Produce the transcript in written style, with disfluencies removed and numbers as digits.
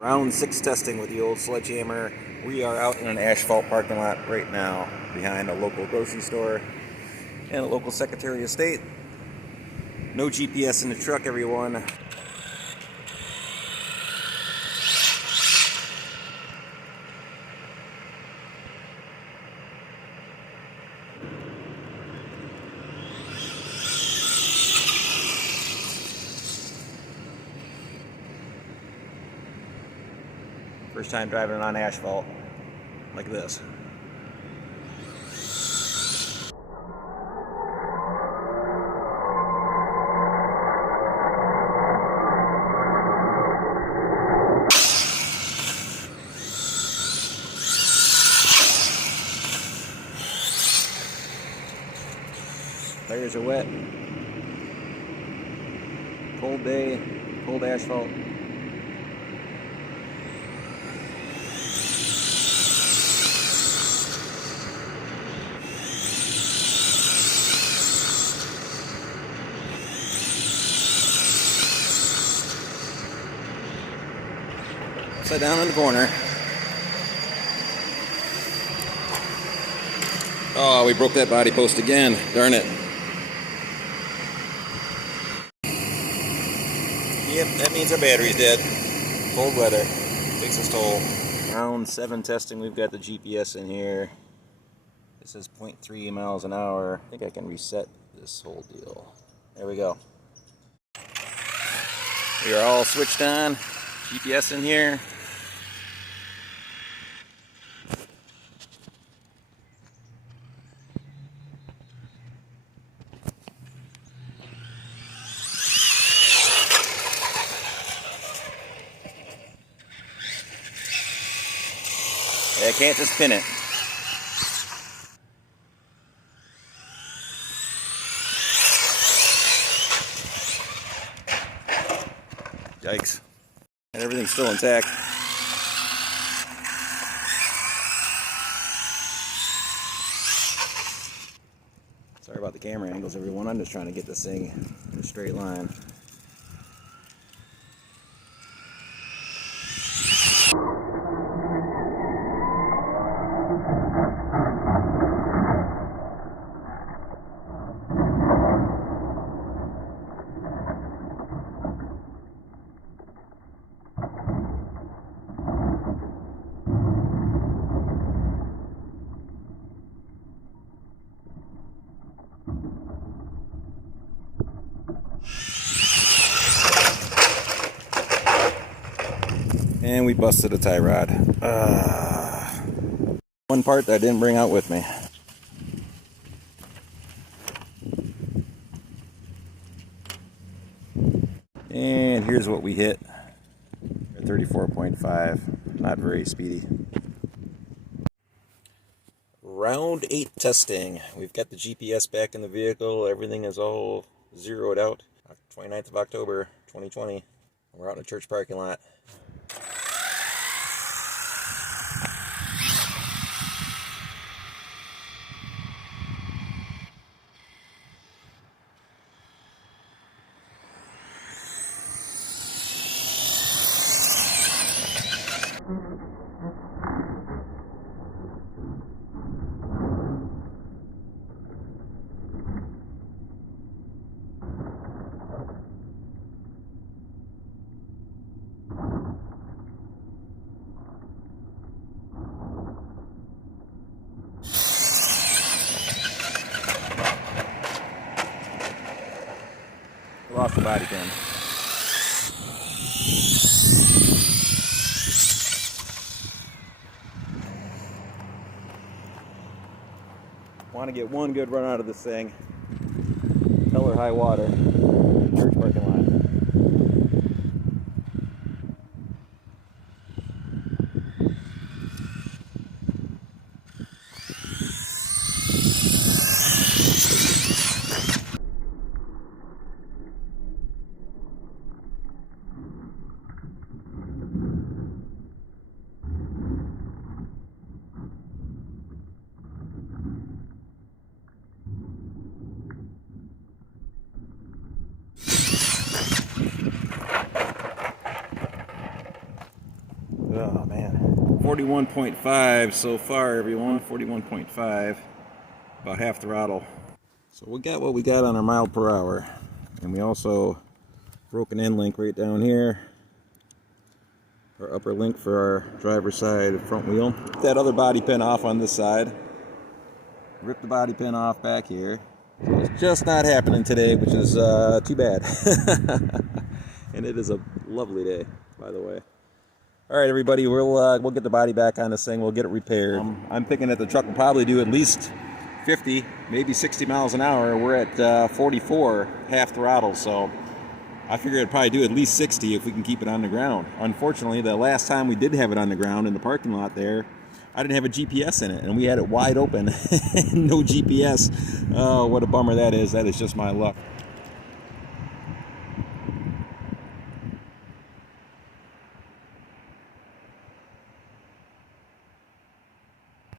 Round 6 testing with the old sledgehammer. We are out in an asphalt parking lot right now behind a local grocery store and a local Secretary of State. No GPS in the truck, everyone. First time driving on asphalt like this. Tires are wet. Cold day, cold asphalt. Sit down in the corner. Oh, we broke that body post again. Darn it. Yep, that means our battery's dead. Cold weather takes its toll. Round 7 testing, we've got the GPS in here. It says 0.3 miles an hour. I think I can reset this whole deal. There we go. We are all switched on. GPS in here. I can't just pin it. Yikes. And everything's still intact. Sorry about the camera angles, everyone. I'm just trying to get this thing in a straight line. And we busted a tie rod. One part that I didn't bring out with me. And here's what we hit. 34.5. Not very speedy. Round 8 testing. We've got the GPS back in the vehicle. Everything is all zeroed out. 29th of October, 2020. We're out in a church parking lot. Lost the body pin. Want to get one good run out of this thing. Hell or high water. Church parking lot. Oh man. 41.5 so far, everyone. 41.5. About half throttle. So we got what we got on our mile per hour. And we also broke an end link right down here. Our upper link for our driver's side front wheel. That other body pin off on this side. Rip the body pin off back here. So it's just not happening today, which is too bad. And it is a lovely day, by the way. All right, everybody, we'll get the body back on this thing. We'll get it repaired. I'm thinking that the truck will probably do at least 50, maybe 60 miles an hour. We're at 44, half throttle, so I figure it'd probably do at least 60 if we can keep it on the ground. Unfortunately, the last time we did have it on the ground in the parking lot there, I didn't have a GPS in it, and we had it wide open. No GPS. Oh, what a bummer that is. That is just my luck.